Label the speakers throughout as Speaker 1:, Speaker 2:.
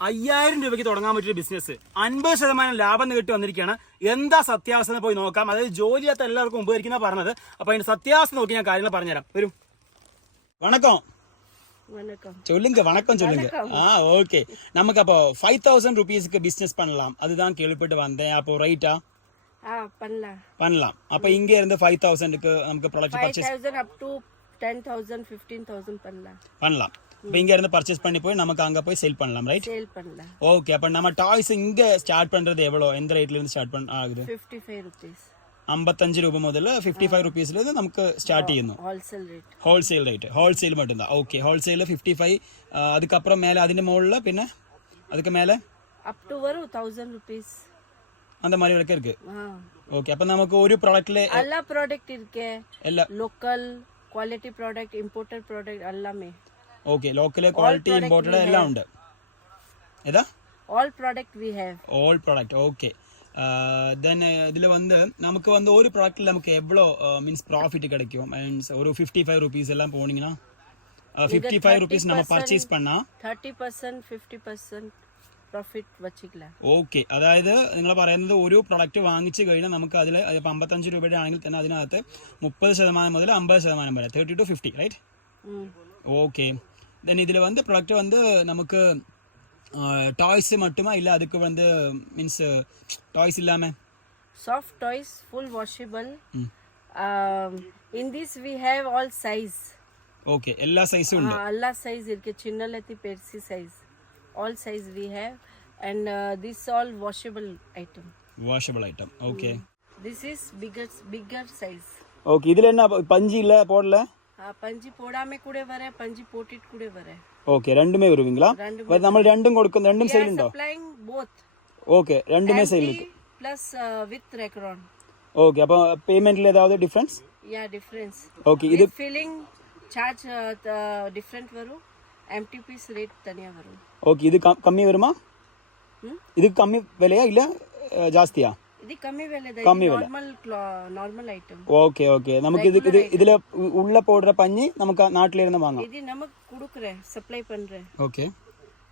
Speaker 1: അയ്യായിരം രൂപയ്ക്ക് തുടങ്ങാൻ പറ്റിയ ബിസിനസ് അൻപത് ശതമാനം ലാഭം നേടി വന്നിരിക്കുകയാണ് എന്താ സത്യാവസ്ഥ എന്ന് പോയി നോക്കാം അതായത് ജോലിയാത്ത എല്ലാവർക്കും ഉപകരിക്കുന്ന പറഞ്ഞത് അപ്പൊ അതിന്റെ സത്യാവസ്ഥ നോക്കി ഞാൻ കാര്യങ്ങൾ പറഞ്ഞുതരാം വരും வணக்கம்
Speaker 2: வணக்கம்
Speaker 1: சொல்லுங்க வணக்கம் சொல்லுங்க ஆ ஓகே நமக்கு அப்போ ஃபைவ் தௌசண்ட் ருபீஸ்க்கு பிசினஸ் பண்ணலாம் அதுதான் கேள்விப்பட்டு வந்தேன் அப்போ ரைட்டா
Speaker 2: ஆ பண்ணலாம்
Speaker 1: பண்ணலாம் அப்ப இங்க இருந்து ஃபைவ் தௌசண்ட்க்கு நமக்கு product
Speaker 2: five
Speaker 1: purchase
Speaker 2: thousand up to ten thousand fifteen thousand பண்ணலாம்
Speaker 1: பண்ணலாம் இப்போ இங்க இருந்து பர்ச்சேஸ் பண்ணி போய் நமக்கு அங்க போய் சேல் பண்ணலாம் ரைட்
Speaker 2: சேல் பண்ணலாம்
Speaker 1: ஓகே அப்ப நம்ம டாய்ஸ் இங்க ஸ்டார்ட் பண்றது எவ்வளவு எந்த ரேட்ல இருந்து ஸ்டார்ட் பண்ண ஆகுது
Speaker 2: 55 ரூபீஸ்
Speaker 1: അമ്പത്തഞ്ച് രൂപ മുതൽ ഫിഫ്റ്റി ഫൈവ് റുപ്പീസിൽ നമുക്ക് സ്റ്റാർട്ട് ചെയ്യുന്നു ഹോൾസെയിൽ റേറ്റ് ഹോൾസെയിൽ മറ്റും ഓക്കെ ഹോൾസെയിൽ ഫിഫ്റ്റി ഫൈവ് അതുക്കപ്പുറം മേലെ അതിന്റെ മുകളിൽ പിന്നെ അതുക്ക് മേലെ
Speaker 2: അപ് ടു വരും തൗസൻഡ് റുപ്പീസ്
Speaker 1: அந்த மாதிரி வரைக்கும் இருக்கு ஓகே அப்ப நமக்கு ஒரு ப்ராடக்ட்ல
Speaker 2: எல்லா ப்ராடக்ட் இருக்கே
Speaker 1: எல்லா
Speaker 2: local quality product imported product எல்லாமே
Speaker 1: ഓക്കെ ലോക്കല് ക്വാളിറ്റി ഇമ്പോർട്ടഡ് എല്ലാം ഉണ്ട് ഏതാ
Speaker 2: all product we have
Speaker 1: all product okay then இதில் வந்து நமக்கு வந்து ஒரு ப்ராடக்ட்டில் நமக்கு எவ்வளோ மீன்ஸ் ப்ராஃபிட் கிடைக்கும் மீன்ஸ் ஒரு ஃபிஃப்டி ஃபைவ் ருபீஸ் எல்லாம் போனீங்கன்னா ஃபிஃப்டி ஃபைவ் ருபீஸ் நம்ம பர்ச்சேஸ் பண்ணால்
Speaker 2: thirty percent fifty percent profit வச்சுக்கலாம்
Speaker 1: ഓക്കെ അതായത് നിങ്ങൾ പറയുന്നത് ഒരു പ്രൊഡക്റ്റ് വാങ്ങിച്ചു കഴിഞ്ഞാൽ നമുക്ക് അതിൽ ഇപ്പം അമ്പത്തഞ്ച് രൂപയുടെ ആണെങ്കിൽ തന്നെ അതിനകത്ത് മുപ്പത് ശതമാനം മുതൽ അമ്പത് ശതമാനം വരെ തേർട്ടി ടു ഫിഫ്റ്റി റൈറ്റ്
Speaker 2: ம்
Speaker 1: ஓகே then இதில் வந்து ப்ராடக்ட் வந்து நமக்கு டாய்ஸ் மட்டுமா இல்லை அதுக்கு வந்து மீன்ஸ் டாய்ஸ் இல்லாமல்
Speaker 2: toys full washable um, in this we have all size
Speaker 1: okay எல்லா சைஸும் உண்டு
Speaker 2: uh, size irke chinnalati persi size all size we have and uh, this all washable item
Speaker 1: washable item okay
Speaker 2: this is bigger bigger size
Speaker 1: okay இதில் என்ன பஞ்சு இல்லை போடல
Speaker 2: punchy പോടാമേ കൂടെ വരെ പഞ്ചി പോട്ടിട്ട്
Speaker 1: കൂടെ വരെ ഓക്കെ
Speaker 2: രണ്ടുമേ
Speaker 1: വരുവീങ്കളാ നമ്മൾ രണ്ടും കൊടുക്കുന്നു രണ്ടും സെയിൽ ഉണ്ടോ
Speaker 2: both
Speaker 1: okay രണ്ടുമേ
Speaker 2: sale plus with Recron
Speaker 1: okay അപ്പോൾ പേയ്മെന്റിൽ ഏതാവത് ഡിഫറൻസ് യാ
Speaker 2: ഡിഫറൻസ് ഓക്കെ ഇത് ഫില്ലിംഗ് சார்ஜ் டிஃப்ரெண்ட் வரும் எம்டி பீஸ் ரேட் தனியாக வரும்
Speaker 1: ஓகே இது கம்மி வருமா இதுக்கு கம்மி விலையா இல்லை ஜாஸ்தியா
Speaker 2: இது கம்மி விலை தான்
Speaker 1: கம்மி விலை.
Speaker 2: Normal normal item
Speaker 1: okay okay நமக்கு இது இது இதுல உ- உள்ள போடுற பஞ்சு நமக்கு நாட்டில இருந்து வாங்கலாம்
Speaker 2: இது நமக்கு கொடுக்குறேன் சப்ளை பண்றேன்
Speaker 1: ஓகே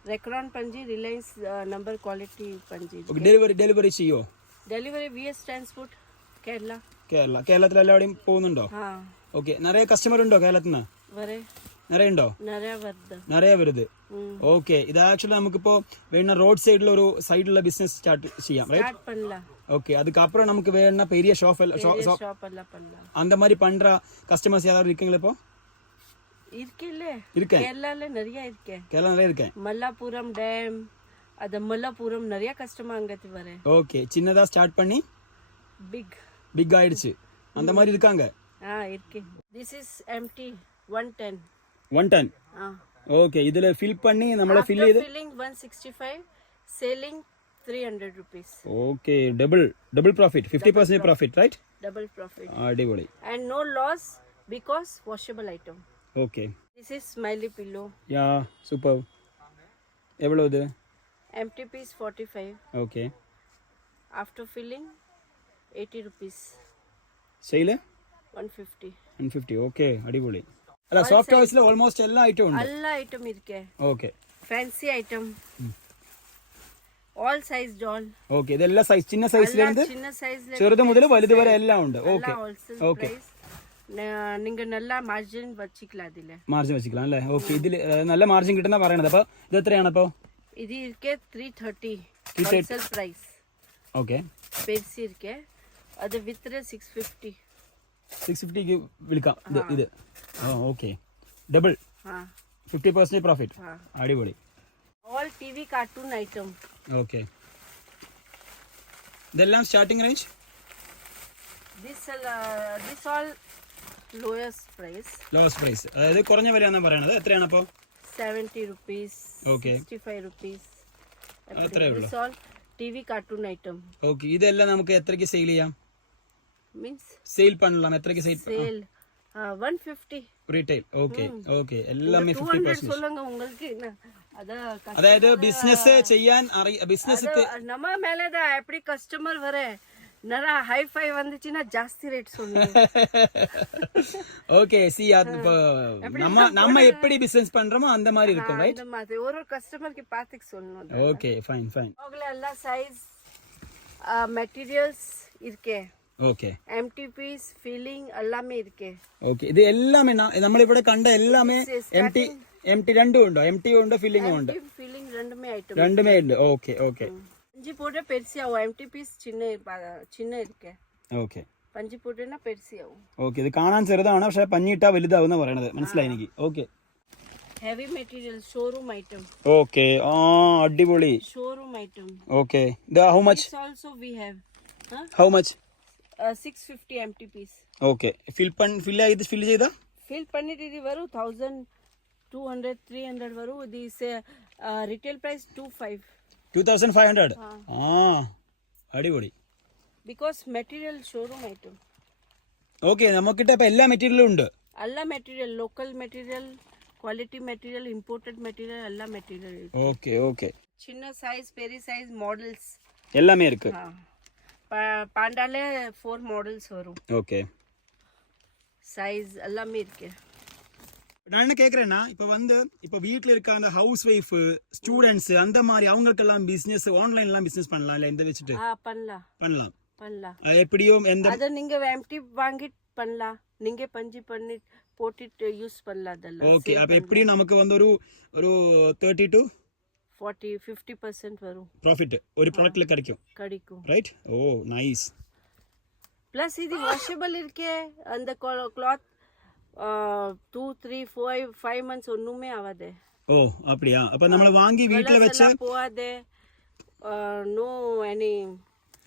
Speaker 2: ரெக்ரான் பஞ்சு ரிலையன்ஸ் நம்பர் குவாலிட்டி பஞ்சு
Speaker 1: ஓகே டெலிவரி டெலிவரி ചെയ്യോ
Speaker 2: delivery VS transport Kerala
Speaker 1: Kerala കേരളത്തിൽ എല്ലാവരുടെയും പോകുന്നുണ്ടോ
Speaker 2: ஆ
Speaker 1: ഓക്കെ നിറയെ കസ്റ്റമർ ഉണ്ടോ കേരളത്തിൽ നിന്ന്
Speaker 2: வரேன்
Speaker 1: നിറയെ ഉണ്ടോ
Speaker 2: நிறைய வருது
Speaker 1: നിറയെ വരുത്
Speaker 2: ம்
Speaker 1: ഓക്കെ ഇത് ആക്ച്വലി നമുക്കിപ്പോ വേണ റോഡ് സൈഡിൽ ഒരു സൈഡിലുള്ള ബിസിനസ് സ്റ്റാർട്ട് ചെയ്യാം റൈറ്റ്
Speaker 2: ஸ்டார்ட் பண்ணலாம்
Speaker 1: ஓகே அதுக்கப்புறம் நமக்கு வேணும்னா பெரிய ஷாப்
Speaker 2: ஷாப்
Speaker 1: அந்த மாதிரி பண்ற கஸ்டமர்ஸ் யாராவது இருக்கீங்களா இப்போ?
Speaker 2: இருக்கில்ல.
Speaker 1: இருக்கேன்.
Speaker 2: கேரளால நிறைய இருக்கேன்.
Speaker 1: கேரளா நிறைய இருக்கேன்.
Speaker 2: மல்லாபுரம் டேம் அத மல்லாபுரம் நிறைய கஸ்டமர் அங்கத்து வர
Speaker 1: ஓகே சின்னதா ஸ்டார்ட் பண்ணி
Speaker 2: பிக்
Speaker 1: பிக் ஆயிடுச்சு. அந்த மாதிரி இருக்காங்க.
Speaker 2: ஆ இருக்கு திஸ் இஸ் எம்டி
Speaker 1: 110
Speaker 2: 110
Speaker 1: ஓகே இதுல ஃபில் பண்ணி நம்மள ஃபில் இது
Speaker 2: filling 165 selling 300 rupees,
Speaker 1: okay double double profit fifty percent profit right
Speaker 2: double profit.
Speaker 1: അടിപൊളി
Speaker 2: And no loss because washable item.
Speaker 1: Okay
Speaker 2: This is smiley pillow.
Speaker 1: Yeah super எவ்வளோ இது
Speaker 2: Empty piece 45.
Speaker 1: Okay
Speaker 2: After filling 80 rupees,
Speaker 1: sale
Speaker 2: 150.
Speaker 1: One fifty okay അടിപൊളി അല്ല soft ടോയ്സിൽ almost എല്ലാ ഐറ്റവും ഉണ്ട്
Speaker 2: Alla item irke.
Speaker 1: Okay
Speaker 2: Fancy item. All
Speaker 1: size ഇതെല്ലാം size ചെറുത് മുതൽ വലുത് വരെ എല്ലാം ഉണ്ട്. ഓക്കെ
Speaker 2: ഓക്കെ നിങ്ങൾ നല്ല മാർജിൻ വെച്ചിക്കലാം
Speaker 1: മാർജിൻ അല്ലേ? ഓക്കെ ഇതിൽ നല്ല മാർജിൻ കിട്ടുന്ന പറയണത്. അപ്പൊ ഇത് എത്രയാണ്
Speaker 2: അപ്പോ ഇത് ഇരിക്കെ
Speaker 1: ത്രീ
Speaker 2: തേർട്ടി പ്രൈസ്
Speaker 1: ഓക്കെ
Speaker 2: അത്
Speaker 1: സിക്സ് ഫിഫ്റ്റിക്ക് വിളിക്കാം. ഇത് ആ
Speaker 2: okay
Speaker 1: double fifty percent
Speaker 2: profit
Speaker 1: അടിപൊളി.
Speaker 2: All T V cartoon item
Speaker 1: okay ഇതെല്ലാം starting range
Speaker 2: this this all lowest price
Speaker 1: lowest price അതായത് കുറഞ്ഞ വിലയാണെന്ന് പറയണത് എത്രയാണ് അപ്പോൾ
Speaker 2: seventy rupees
Speaker 1: okay
Speaker 2: sixty five rupees
Speaker 1: അത്രേ ഉള്ളൂ
Speaker 2: this all TV cartoon item
Speaker 1: okay ഇതെല്ലാം നമുക്ക് എത്രയ്ക്ക് സെയിൽ ചെയ്യാം
Speaker 2: மீன்ஸ்
Speaker 1: സെയിൽ പണലാം എത്രയ്ക്ക് sale
Speaker 2: sale one fifty
Speaker 1: retail okay okay എല്ലാമേ
Speaker 2: two
Speaker 1: fifty
Speaker 2: hundred
Speaker 1: percent
Speaker 2: சொல்லுங்க உங்களுக்கு என்ன அதான் கஷ்டம்.
Speaker 1: അതായത് ബിസിനസ് ചെയ്യാൻ അറിയ ബിസിനസ്
Speaker 2: அது நம்ம மேலதான் எப்படி கஸ்டமர் வர நர ஹை ஃபை வந்துச்சுன்னா ஜாஸ்தி ரேட் சொல்லுங்க
Speaker 1: ஓகே சி அது இப்போ நம்ம நம்ம எப்படி பிசினஸ் பண்றோமோ அந்த மாதிரி இருக்கும் ரைட்
Speaker 2: அந்த மாதிரி ஒரு ஒரு கஸ்டமருக்கு பார்த்துக்க சொல்லணும்
Speaker 1: ஓகே ஃபைன் ஃபைன்
Speaker 2: அவங்கள எல்லா சைஸ் மெட்டீரியல்ஸ் இருக்கே
Speaker 1: ഓക്കെ
Speaker 2: எம்டிபிஸ் ஃபீலிங் எல்லாமே இருக்கே
Speaker 1: ഓക്കെ ഇത് എല്ലാമേ ന- നമ്മളിവിടെ കണ്ട എല്ലാമേ എം ടി എം ടി രണ്ടും ഉണ്ടോ? എം ടി ഉണ്ട് ഫില്ലിംഗും ഉണ്ട്.
Speaker 2: ഫില്ലിംഗ് രണ്ടുമേ ആയിട്ട്
Speaker 1: രണ്ടുമേ ഉണ്ട്. ഓക്കെ ഓക്കെ
Speaker 2: பஞ்சு போட்டு பெருசாகும் எம்டி பீஸ் சின்ன சின்ன இருக்கு
Speaker 1: ഓക്കെ പഞ്ചി ഇത് കാണാൻ ചെറുതാണ് പക്ഷെ പഞ്ഞിട്ടാ വലുതാവുന്ന പറയണത്. മനസ്സിലായി എനിക്ക്. Okay
Speaker 2: heavy material showroom item
Speaker 1: okay ആ അടിപൊളി.
Speaker 2: Showroom
Speaker 1: item okay the how
Speaker 2: much also we have
Speaker 1: how
Speaker 2: much 650 MT piece
Speaker 1: okay fill പൺ fill ചെയ്ത് ഫിൽ ചെയ്താ?
Speaker 2: ഫിൽ പണിട്ട് ഇത് വരും 1000 టూ హండ్రెడ్ త్రీ హండ్రెడ్ వరకు these retail price two
Speaker 1: five two thousand five hundred അടിപൊളി
Speaker 2: because material showroom ആയിട്ടും
Speaker 1: okay നമുക്കിട്ട് അപ്പോൾ എല്ലാ മെറ്റീരിയലും ഉണ്ട്
Speaker 2: എല്ലാ material local material quality material imported material எல்லா మెటీరియల్
Speaker 1: ఓకే ఓకే
Speaker 2: சின்ன சைஸ் பெரிய சைஸ் மாடல்ஸ்
Speaker 1: எல்லாமே இருக்கு
Speaker 2: பாண்டாலே ஃபோர் மாடல்ஸ் வரும்
Speaker 1: ஓகே
Speaker 2: சைஸ் எல்லாமே இருக்குது
Speaker 1: நான் என்ன கேக்குறேன்னா இப்ப வந்து இப்ப வீட்ல இருக்க அந்த ஹவுஸ் ஒய்ஃப் ஸ்டூடெண்ட்ஸ் அந்த மாதிரி அவங்களுக்கெல்லாம் பிசினஸ் ஆன்லைன்ல எல்லாம் பிசினஸ் பண்ணலாம் இல்ல எந்த வச்சுட்டு
Speaker 2: பண்ணலாம்.
Speaker 1: பண்ணலாம்.
Speaker 2: பண்ணலாம்.
Speaker 1: எப்படியும் எந்த
Speaker 2: அதை நீங்க எம்டி வாங்கிட்டு பண்ணலாம். நீங்க பஞ்சு பண்ணி போட்டுட்டு யூஸ் பண்ணலாம் அதெல்லாம்.
Speaker 1: ஓகே அப்ப எப்படியும் நமக்கு வந்து ஒரு ஒரு thirty to
Speaker 2: forty fifty percent வரும்.
Speaker 1: ப்ராஃபிட் ஒரு ப்ராடக்ட்ல கிடைக்கும்.
Speaker 2: கிடைக்கும்.
Speaker 1: ரைட் ஓ நைஸ்
Speaker 2: ப்ளஸ் இது வாஷபிள் இருக்கே. அந்த cloth two three five five months ஒன்றுமே ஆகாது
Speaker 1: ஓ அப்படியா அப்ப நம்ம வாங்கி வீட்ல வச்ச
Speaker 2: எல்லாம் போகாது no any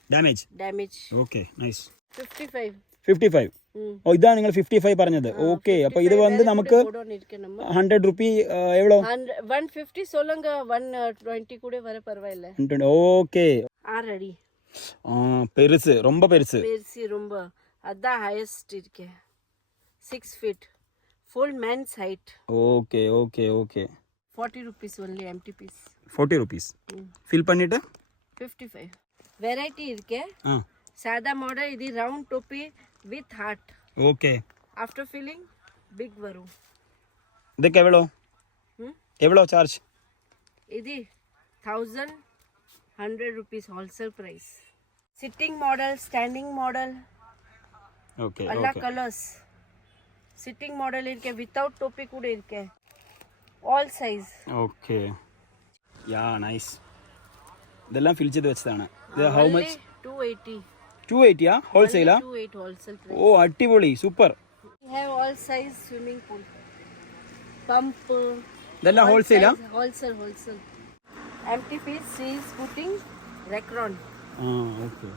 Speaker 1: damage
Speaker 2: damage
Speaker 1: okay nice
Speaker 2: fifty five
Speaker 1: fifty five
Speaker 2: ம்
Speaker 1: ഓ ഇതാണ് നിങ്ങൾ ഫിഫ്റ്റി ഫൈവ് പറഞ്ഞത് ഓക്കെ അപ്പൊ ഇത് വന്ന് നമുക്ക്
Speaker 2: போடணும் இருக்கு நம்ம
Speaker 1: ഹൺഡ്രഡ് റുപ്പി എവ്വളോ
Speaker 2: ஒன் ஃபிஃப்டி சொல்லுங்க ஒன் டுவெண்ட்டி கூட வர பரவாயில்ல
Speaker 1: ஓகே
Speaker 2: ஆறு அடி
Speaker 1: பெருசு ரொம்ப பெருசு
Speaker 2: பெருசு ரொம்ப அதான் highest six feet full men's height
Speaker 1: okay okay okay
Speaker 2: forty rupees only empty piece
Speaker 1: forty rupees fill ಪನ್ನಿಟ್ಟು
Speaker 2: fifty five variety ಇದಕ್ಕೆ
Speaker 1: ಹಾಂ
Speaker 2: ಸಾದಾ ಮಾಡಲ್ ಇದು ರೌಂಡ್ ಟೋಪಿ with heart
Speaker 1: okay
Speaker 2: after filling big ಬರು
Speaker 1: ಇದಕ್ಕೆ ಎವಳೋ
Speaker 2: ಹ್ಮ್
Speaker 1: ಎವಳೋ ಚಾರ್ಜ್
Speaker 2: ఇది thousand hundred rupees wholesale price sitting model standing model
Speaker 1: okay
Speaker 2: అల్లా కలర్స్ ಸಿಟ್ಟಿಂಗ್ ಮಾಡೆಲ್ ಇರ್ಕೆ ವಿತೌಟ್ ಟೋಪಿ ಕೂಡ ಇರ್ಕೆ all size
Speaker 1: okay yeah nice ಇದೆಲ್ಲ ಫಿಲ್ ചെയ്ത് വെച്ചതാണ് ഇത് ഹൗ മച്ച്
Speaker 2: 280
Speaker 1: 280 യാ ഹോൾസെയിലാ
Speaker 2: 280 ഹോൾസെയിൽ
Speaker 1: ഓ അടിപൊളി super
Speaker 2: have all size swimming pool pump
Speaker 1: ഇതെല്ലാം ഹോൾസെയിലാ
Speaker 2: wholesale wholesale empty piece she is putting recron
Speaker 1: oh okay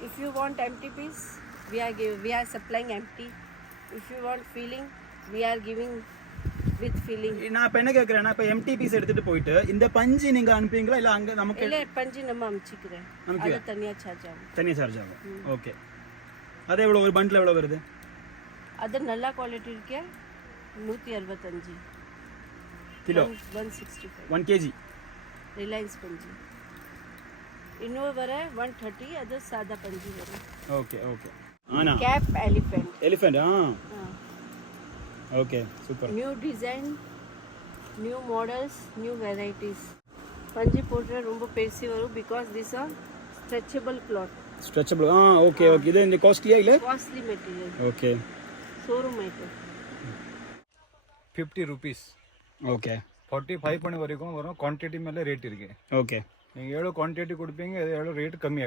Speaker 2: if you want empty piece we are give, we are supplying empty if you want filling we are giving with filling
Speaker 1: நான் இப்போ என்ன கேட்குறேன்னா இப்போ empty piece எடுத்துட்டு போயிட்டு இந்த பஞ்சு நீங்க அனுப்புவீங்களா? இல்லை அங்கே நமக்கு
Speaker 2: இல்லை பஞ்சு நம்ம அமுச்சிக்கிறேன். அது தனியாக சார்ஜ் ஆகும்.
Speaker 1: தனியாக சார்ஜ் ஆகும். ஓகே அது எவ்வளோ ஒரு பண்டில் எவ்வளோ வருது?
Speaker 2: அது நல்ல குவாலிட்டி இருக்கே நூற்றி அறுபத்தஞ்சு.
Speaker 1: Kilo?
Speaker 2: One sixty five
Speaker 1: one KG
Speaker 2: Reliance பஞ்சு. இன்னொரு வர ஒன் தேர்ட்டி அது சாதா பஞ்சு வரும்.
Speaker 1: ஓகே ஓகே ஆனா.
Speaker 2: கேப் எலிஃபென்ட்
Speaker 1: எலிஃபென்ட் ஆ. Okay super
Speaker 2: new design new models new varieties பஞ்சு போட்டு ரொம்ப பெருசு வரும் because this are stretchable cloth
Speaker 1: stretchable ah okay okay இது இந்த காஸ்ட்லியா இல்லை?
Speaker 2: Costly material
Speaker 1: okay
Speaker 2: showroom item
Speaker 3: fifty rupees
Speaker 1: okay
Speaker 3: forty five பண்ணி வரைக்கும் வரும். குவான்டிட்டி மேலே ரேட் இருக்கு.
Speaker 1: ஓகே
Speaker 3: நீங்கள் எவ்வளோ குவான்டிட்டி கொடுப்பீங்க அது எவ்வளோ ரேட் கம்மி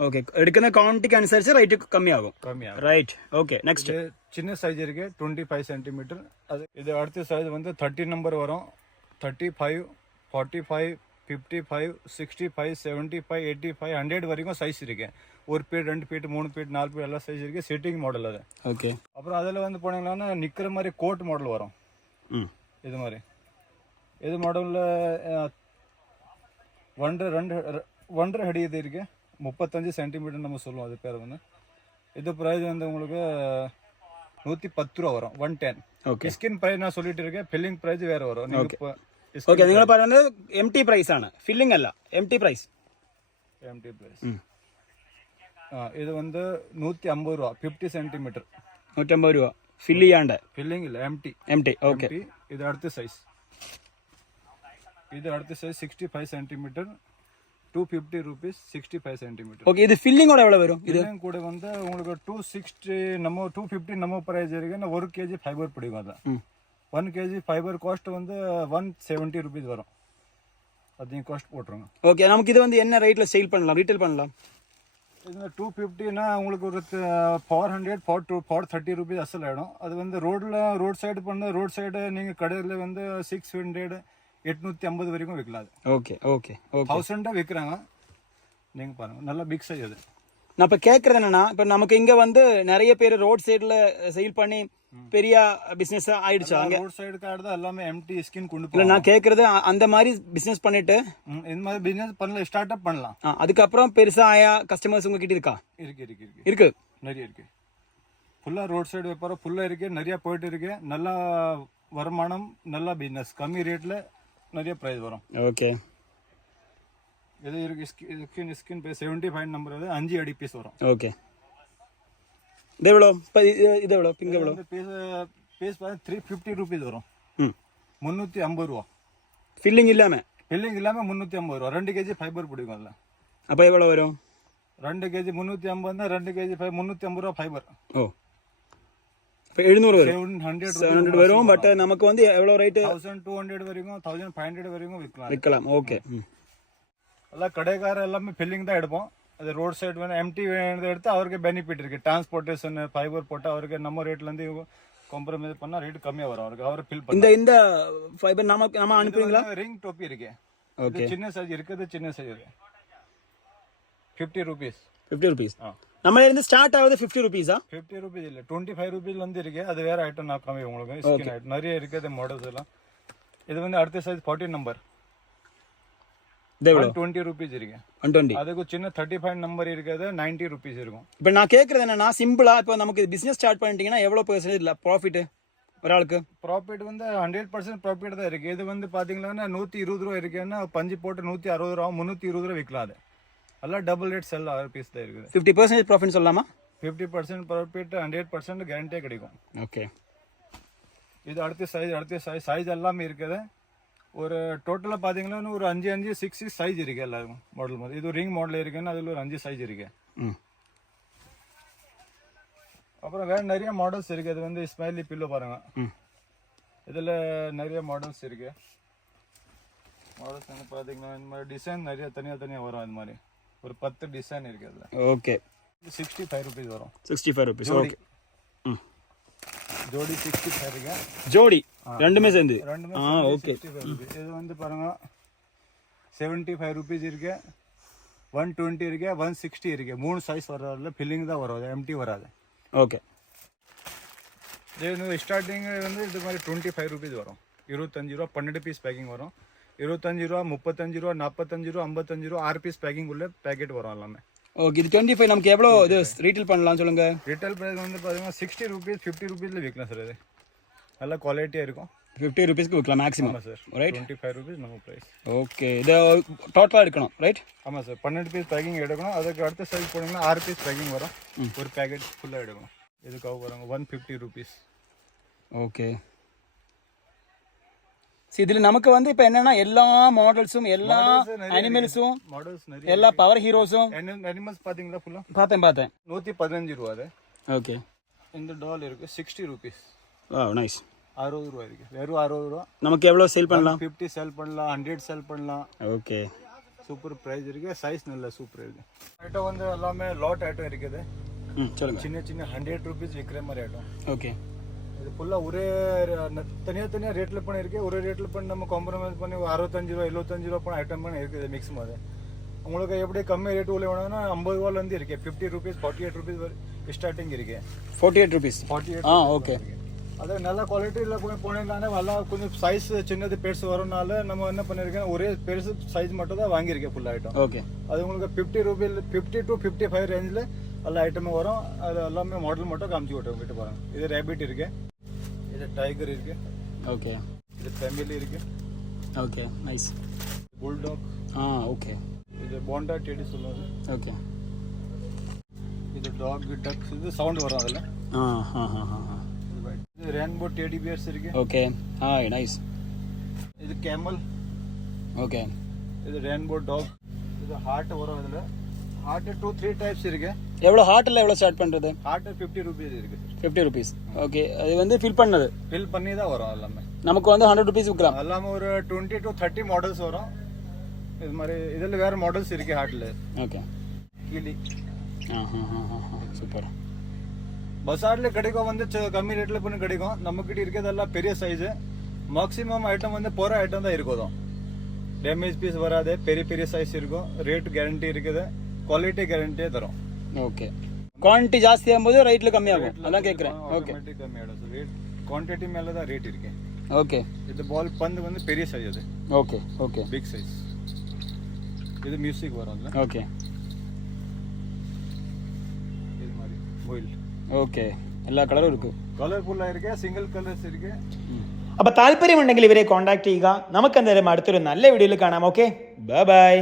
Speaker 1: ஓகே எடுக்கிற ക്വാണ്ടിറ്റി അനുസരിച്ച് റേറ്റ് கம்மியாகும்
Speaker 3: கம்மியாகும்
Speaker 1: ரைட் ஓகே நெக்ஸ்ட்
Speaker 3: சின்ன சைஸ் இருக்கு டுவெண்ட்டி ஃபைவ் சென்டிமீட்டர் அது இது அடுத்த சைஸ் வந்து தேர்ட்டி நம்பர் வரும் thirty five forty five fifty five sixty five seventy five eighty five hundred வரைக்கும் சைஸ் இருக்கு ஒரு பீட் ரெண்டு பீட் மூணு பீட் நாலு பீட் எல்லாம் சைஸ் இருக்கு சிட்டிங் மாடல் அது
Speaker 1: ஓகே
Speaker 3: அப்புறம் அதில் வந்து போனீங்கன்னா நிற்கிற மாதிரி கோட் மாடல் வரும்
Speaker 1: ம்
Speaker 3: இது மாதிரி இது மாடலில் ஒன்றரை ரெண்டு ஒன்றரை ஹடி இது இருக்குது முப்பத்தஞ்சு சென்டிமீட்டர் நம்ம சொல்லுவோம் அது பேர் வந்து இது ப்ரைஸ் வந்து உங்களுக்கு நூற்றி பத்து ரூபா வரும் one ten
Speaker 1: okay
Speaker 3: skin price நான் சொல்லிட்டு இருக்கேன் பில்லிங் ப்ரைஸ் வேற வரும் நீங்க இப்போ
Speaker 1: ഓക്കെ നിങ്ങൾ പറയുന്നത് എം ടി പ്രൈസ് ആണ് ഫില്ലിംഗ് അല്ല empty price
Speaker 3: empty price
Speaker 1: ம்
Speaker 3: இது வந்து நூற்றி ஐம்பது ரூபா ஃபிஃப்டி சென்டிமீட்டர்
Speaker 1: நூற்றம்பது ரூபா ஃபில் ചെയ്യാണ്ട്
Speaker 3: ஃபில்லிங் இல்லை
Speaker 1: empty empty okay
Speaker 3: empty இது அடுத்த சைஸ் இது அடுத்த size sixty five centimetre two fifty rupees sixty five centimetre
Speaker 1: okay இது ஃபில்லிங்கோட எவ்வளோ வரும்? இது
Speaker 3: கூட வந்து உங்களுக்கு டூ சிக்ஸ்டி நம்ம டூ ஃபிஃப்டி நம்ம ப்ரைஸ் இருக்கு ஒரு கேஜி ஃபைபர் பிடிக்கும் அதான். ஒன் கேஜி ஃபைபர் காஸ்ட் வந்து ஒன் செவன்ட்டி ருபீஸ் வரும். அதையும் காஸ்ட் போட்டுருங்க.
Speaker 1: ஓகே நமக்கு இது வந்து என்ன ரேட்டில் சேல் பண்ணலாம்? ரீட்டைல் பண்ணலாம்?
Speaker 3: இது டூ ஃபிஃப்டினா உங்களுக்கு ஒரு four hundred four two four thirty rupees அசல் ஆகிடும் அது வந்து ரோட்டில் ரோட் சைடு பண்ண ரோட் சைடு நீங்கள் கடையில் வந்து சிக்ஸ் ஹண்ட்ரட் எட்நூற்றி ஐம்பது வரைக்கும் விற்கலாம்
Speaker 1: ஓகே ஓகே ஓகே.
Speaker 3: தௌசண்டாக விற்கிறாங்க. நீங்கள் பாருங்கள் நல்லா பிக் சைஸ் அது.
Speaker 1: நான் இப்போ கேட்குறது என்னன்னா இப்போ நமக்கு இங்கே வந்து நிறைய பேர் ரோட் சைடில் சேல் பண்ணி பெரிய பிஸ்னஸ் ஆயிடுச்சு அங்கே.
Speaker 3: ரோட் சைடு கார்டு தான் எல்லாமே எம்டி ஸ்கின் கொண்டு போகலாம்
Speaker 1: நான் கேட்குறது அந்த மாதிரி பிஸ்னஸ் பண்ணிட்டு
Speaker 3: இந்த மாதிரி பிஸ்னஸ் பண்ணலாம் ஸ்டார்ட் அப் பண்ணலாம்.
Speaker 1: அதுக்கப்புறம் பெருசா ஆயா கஸ்டமர்ஸ் உங்ககிட்ட இருக்கா?
Speaker 3: இருக்கு இருக்கு இருக்கு.
Speaker 1: இருக்கு.
Speaker 3: நிறைய இருக்கு. ஃபுல்லாக ரோட் சைடு வியாபாரம் ஃபுல்லாக இருக்கு. நிறைய போயிட்டு இருக்கு. நல்லா வருமானம் நல்லா பிஸ்னஸ் கம்மி ரேட்டில் நிறைய ப்ரைஸ் வரும்.
Speaker 1: ஓகே.
Speaker 3: இது இருக்கு ஸ்கின் ஸ்கின் பே செவன்ட்டி ஃபைவ் நம்பர் அது அஞ்சு அடி பீஸ் வரும்.
Speaker 1: ஓகே. இது எவ்வளோ? இப்போ இது எவ்வளோ? பிங்க் எவ்வளோ?
Speaker 3: பீஸ் பீஸ் பார்த்து த்ரீ ஃபிஃப்டி ருபீஸ் வரும்.
Speaker 1: ம்.
Speaker 3: முந்நூற்றி ஐம்பது ரூபா.
Speaker 1: ஃபில்லிங் இல்லாமல்
Speaker 3: பில்லிங் இல்லாமல் முந்நூற்றி ஐம்பது ரூபா. ரெண்டு கேஜி ஃபைபர் பிடிக்கும் அதில்
Speaker 1: அப்போ எவ்வளோ வரும்?
Speaker 3: ரெண்டு கேஜி முந்நூற்றி ஐம்பதுனா ரெண்டு கேஜி ஃபைவ் முந்நூற்றி ஐம்பது ரூபா ஃபைபர்
Speaker 1: ஓ. இப்போ எழுநூறு வரும்.
Speaker 3: செவன் ஹண்ட்ரட்
Speaker 1: வரும் பட் நமக்கு வந்து எவ்வளோ ரேட்டு
Speaker 3: தௌசண்ட் டூ ஹண்ட்ரட் வரைக்கும் தௌசண்ட் ஃபைவ் ஹண்ட்ரட் வரைக்கும் விற்கலாம்.
Speaker 1: விற்கலாம். ஓகே
Speaker 3: எல்லாம் கடைக்கார எல்லாமே ஃபில்லிங் தான் எடுப்போம். அது ரோட் சைடு வேணும் எம்டி வேணுதை எடுத்து அவருக்கு பெனிஃபிட் இருக்கு. டிரான்ஸ்போர்ட்டேஷன் ஃபைபர் போட்டு அவருக்கு நம்ம ரேட்லேருந்து காம்ப்ரமைஸ் பண்ணால் ரேட் கம்மியாக வரும் அவருக்கு. அவர் ஃபில்
Speaker 1: இந்த இந்த ஃபைபர் நம்ம அனுப்புவீங்களா?
Speaker 3: பண்ணி ரிங் டோப்பி இருக்கு.
Speaker 1: ஓகே
Speaker 3: சின்ன சைஸ் இருக்குது சின்ன சைஸ் இருக்கு ஃபிஃப்டி ருபீஸ்
Speaker 1: ஃபிஃப்டி ருபீஸ்
Speaker 3: ஆ.
Speaker 1: நம்ம இருந்து ஸ்டார்ட் ஆகுது ஃபிஃப்டி ருபீஸா
Speaker 3: ஃபிஃப்டி ருபீஸ் இல்லை டுவெண்ட்டி ஃபைவ் ருபீஸ் வந்து இருக்கு. அது வேற ஐட்டம் நான் கம்மி உங்களுக்கு. ஸ்கின் ஐட்டம் நிறைய இருக்குது மாடல்ஸ் எல்லாம். இது வந்து அடுத்த size
Speaker 1: forty number
Speaker 3: twenty rupees இருக்கு. அதுக்கு சின்ன தேர்ட்டி ஃபைவ் நம்பர் இருக்குது நைன்ட்டி ருபீஸ் இருக்கும்.
Speaker 1: இப்போ நான் கேட்குறது என்னன்னா சிம்பிளா இப்போ நமக்கு பிஸ்னஸ் ஸ்டார்ட் பண்ணிட்டீங்கன்னா எவ்வளோ பெர்சன்டேஜ் இல்லை ப்ராஃபிட் ஒரு ஆளுக்கு?
Speaker 3: ப்ராஃபிட் வந்து ஹண்ட்ரட் பர்சன்ட் ப்ராஃபிட் தான் இருக்குது இது வந்து பார்த்தீங்கன்னா நூற்றி இருபது ரூபா இருக்குன்னா பஞ்சு போட்டு நூற்றி அறுபது ரூபா முந்நூற்றி இருபது ரூபா விற்கலாம் அது. எல்லாம் டபுள் ரேட் செல் ஆகிற பீஸ் தான் இருக்குது.
Speaker 1: ஃபிஃப்டி பர்சன்டேஜ் ப்ராஃபிட் சொல்லலாமா?
Speaker 3: Fifty percent profit hundred percent கேரண்டியே கிடைக்கும்.
Speaker 1: ஓகே
Speaker 3: இது அடுத்த சைஸ் அடுத்த சைஸ் சைஸ் எல்லாமே இருக்குது. ஒரு டோட்டலாக பார்த்தீங்கன்னா ஒரு அஞ்சு அஞ்சு சிக்ஸ் சிக்ஸ் சைஸ் இருக்கு எல்லாருக்கும் மாடல் மாதிரி இது ரிங் மாடல் இருக்குன்னா அதில் ஒரு அஞ்சு சைஸ் இருக்கு.
Speaker 1: ம்.
Speaker 3: அப்புறம் வேறு நிறைய மாடல்ஸ் இருக்குது அது வந்து ஸ்மைலி பில்லோ பாருங்க.
Speaker 1: ம்.
Speaker 3: இதில் நிறைய மாடல்ஸ் இருக்கு. மாடல்ஸ் வந்து பார்த்தீங்கன்னா இந்த மாதிரி டிசைன் நிறைய தனியாக தனியாக வரும் இந்த மாதிரி. ஒரு பத்து டிசைன் இருக்கு அதில்
Speaker 1: ஓகே.
Speaker 3: சிக்ஸ்டி ஃபைவ் ருபீஸ் வரும்.
Speaker 1: Sixty five
Speaker 3: rupees
Speaker 1: okay. ம்.
Speaker 3: ஜோடி சிக்ஸ்டி ஃபைவ் இருக்கு.
Speaker 1: ஜோடி. ரெண்டுமே சேர்ந்து.
Speaker 3: ரெண்டுமே
Speaker 1: ஆ ஓகே.
Speaker 3: இது வந்து பாருங்க செவன்ட்டி ஃபைவ் ருபீஸ் இருக்கு. ஒன் டுவெண்ட்டி இருக்கு ஒன் சிக்ஸ்டி இருக்கு. மூணு சைஸ் வர்றதில்ல ஃபில்லிங் தான் வரும். எம்டி வராது.
Speaker 1: ஓகே.
Speaker 3: இது ஸ்டார்டிங் வந்து இது மாதிரி டுவெண்ட்டி ஃபைவ் ருபீஸ் வரும். இருபத்தஞ்சு ரூபா பன்னெண்டு பீஸ் பேக்கிங் வரும். இருபத்தஞ்சு ரூபா முப்பத்தஞ்சு ரூபா நாற்பத்தஞ்சு ரூபா ஐம்பத்தஞ்சு ரூபா ஆறு பீஸ் பேக்கிங் உள்ள பேக்கெட் வரும் எல்லாமே.
Speaker 1: ஓகே இது டுவெண்ட்டி ஃபைவ் நமக்கு எவ்வளோ இது ரீட்டைல் பண்ணலாம் சொல்லுங்க?
Speaker 3: ரிட்டேல் ப்ரைஸ் வந்து பார்த்தீங்கன்னா சிக்ஸ்டி ருபீஸ் ஃபிஃப்டி ருபீஸில் விற்கலாம் சார் இது. நல்ல குவாலிட்டியாக இருக்கும்.
Speaker 1: ஃபிஃப்டி ருபீஸ்க்கு விற்கலாம்
Speaker 3: maximum sir
Speaker 1: Right.
Speaker 3: Twenty five rupees நம்ம ப்ரைஸ்
Speaker 1: ஓகே இது டோட்டலாக எடுக்கணும் ரைட்
Speaker 3: ஆமாம் சார் பன்னெண்டு பீஸ் பேக்கிங் எடுக்கணும். அதுக்கு அடுத்த சைஸ் போனீங்கன்னா ஆறு பீஸ் பேக்கிங் வரும். ஒரு பேக்கெட் ஃபுல்லாக எடுக்கணும். இதுக்காக வரும் ஒன் ஃபிஃப்டி ருபீஸ்
Speaker 1: ஓகே சரி இதில் நமக்கு வந்து இப்போ என்னன்னா எல்லா மாடல்ஸும் எல்லா அனிமல்ஸும் எல்லா பவர் ஹீரோஸும்
Speaker 3: அனிமல்ஸ் பார்த்தீங்களா ஃபுல்லாக
Speaker 1: பார்த்தேன் பார்த்தேன்
Speaker 3: நூற்றி பதினஞ்சு ரூபா அது.
Speaker 1: ஓகே
Speaker 3: இந்த டால் இருக்குது சிக்ஸ்டி ருபீஸ்
Speaker 1: ஆ நைஸ்
Speaker 3: அறுபது ரூபா இருக்குது வெறும் அறுபது ரூபா.
Speaker 1: நமக்கு எவ்வளோ சேல் பண்ணலாம்?
Speaker 3: ஃபிஃப்டி செல் பண்ணலாம் ஹண்ட்ரட் செல் பண்ணலாம்.
Speaker 1: ஓகே
Speaker 3: சூப்பர் ப்ரைஸ் இருக்கு. சைஸ் நல்ல சூப்பர் இருக்கு ஐட்டம் வந்து எல்லாமே லாட் ஐட்டம் இருக்குது.
Speaker 1: ம் சொல்லுங்கள்
Speaker 3: சின்ன சின்ன ஹண்ட்ரட் ருபீஸ் விற்கிற மாதிரி ஐட்டம்
Speaker 1: ஓகே
Speaker 3: இது ஃபுல்லாக ஒரே தனியாக தனியாக ரேட்டில் பண்ணி ஒரே ரேட்டில் பண்ணி நம்ம காம்ப்ரமைஸ் பண்ணி அறுபத்தஞ்சு ரூபா எழுபத்தஞ்சு ரூபா பண்ண ஐட்டம் பண்ணி இருக்குது மிக்ஸ் மாதிரி உங்களுக்கு எப்படி கம்மி ரேட் உள்ள வேணும்னா ஐம்பது ரூபாலேருந்து இருக்குது fifty rupees forty eight rupees starting இருக்குது
Speaker 1: forty eight rupees
Speaker 3: forty eight
Speaker 1: ஆ ஓகே
Speaker 3: அதே நல்ல குவாலிட்டியில் கொஞ்சம் போனீங்கன்னா நல்லா கொஞ்சம் சைஸ் சின்னது பெருசு வரனால நம்ம என்ன பண்ணியிருக்கேன் ஒரே பெருசு சைஸ் மட்டும் தான் வாங்கியிருக்கேன் ஃபுல் ஐட்டம்
Speaker 1: ஓகே
Speaker 3: அது உங்களுக்கு fifty rupees fifty to fifty five ரேஞ்சில் எல்லா ஐட்டமும் வரும். அது எல்லாமே மாடல் மட்டும் காமிச்சு விட்டு உங்ககிட்ட பாருங்கள் இது ரேபிட் இருக்குது இது டைகர் இருக்கு.
Speaker 1: ஓகே
Speaker 3: இது ஃபேமிலி இருக்கு.
Speaker 1: ஓகே நைஸ்
Speaker 3: புல்டாக்
Speaker 1: ஆ ஓகே
Speaker 3: இது போண்டா டெடி சொல்லுவாங்க.
Speaker 1: ஓகே இது
Speaker 3: டாக் டக்ஸ் இது சவுண்ட் வரும் அதில்.
Speaker 1: ஆ ஹா ஹா ஹா
Speaker 3: இது ரெயின்போ டெடி பியர்ஸ் இருக்கு.
Speaker 1: ஓகே ஹாய் நைஸ்
Speaker 3: இது கேமல்
Speaker 1: ஓகே
Speaker 3: இது ரெயின்போ டாக் இது ஹார்ட் வரும் அதில். ஹார்ட் டூ த்ரீ டைப்ஸ் இருக்குது
Speaker 1: எவ்வளோ ஹார்ட்டில் எவ்வளோ ஸ்டார்ட் பண்ணுறது
Speaker 3: ஹார்ட் ஃபிஃப்டி ருபீஸ் இருக்கு
Speaker 1: ஃபிஃப்டி ருபீஸ் ஓகே அது வந்து ஃபில் பண்ணது.
Speaker 3: ஃபில் பண்ணி தான் வரும் எல்லாமே.
Speaker 1: நமக்கு வந்து ஹண்ட்ரட் ருபீஸ் விற்கலாம்
Speaker 3: எல்லாமே ஒரு டுவெண்ட்டி டு தேர்ட்டி மாடல்ஸ் வரும். இது மாதிரி இதில் வேறு மாடல்ஸ் இருக்கு ஹார்ட்டில்
Speaker 1: ஓகே
Speaker 3: கிளி
Speaker 1: சூப்பர்
Speaker 3: பஸார்ல கிடைக்கும் வந்து கம்மி ரேட்ல பண்ணி கிடைக்கும். நம்மக்கிட்ட இருக்கிறதெல்லாம் பெரிய சைஸ் மேக்ஸிமம் ஐட்டம் வந்து போற ஐட்டம் தான் இருக்கும் டேமேஜ் பீஸ் வராது பெரிய பெரிய சைஸ் இருக்கும். ரேட் கேரண்டி இருக்குது. குவாலிட்டி கேரண்டியே தரும்.
Speaker 1: ஓகே குவான்டிட்டி ஜாஸ்தி ஆகும்போது ரேட்டில் கம்மியாகும் அதான் கேட்குறேன் ஓகே
Speaker 3: ஆட்டோமேட்டிக் கம்மி ஆயிடும் ரேட் குவான்டிட்டி மேல தான் ரேட் இருக்கு
Speaker 1: ஓகே
Speaker 3: இது பால் பந்து வந்து பெரிய சைஸ் அது
Speaker 1: ஓகே ஓகே
Speaker 3: பிக் சைஸ் இது மியூசிக் வரும்ல
Speaker 1: ஓகே
Speaker 3: இது மாதிரி ஒயில்
Speaker 1: ഓക്കെ എല്ലാ കളറും എടുക്കും
Speaker 3: கலர்ஃபுல்லாக இருக்கு சிங்கிள் கலர்ஸ் இருக்கு
Speaker 4: അപ്പോൾ താല്പര്യമുണ്ടെങ്കിൽ ഇവരെ കോൺടാക്ട് ചെയ്യുക നമുക്ക് എന്തായാലും അടുത്തൊരു നല്ല വീഡിയോയിൽ കാണാം ഓക്കെ ബൈ ബൈ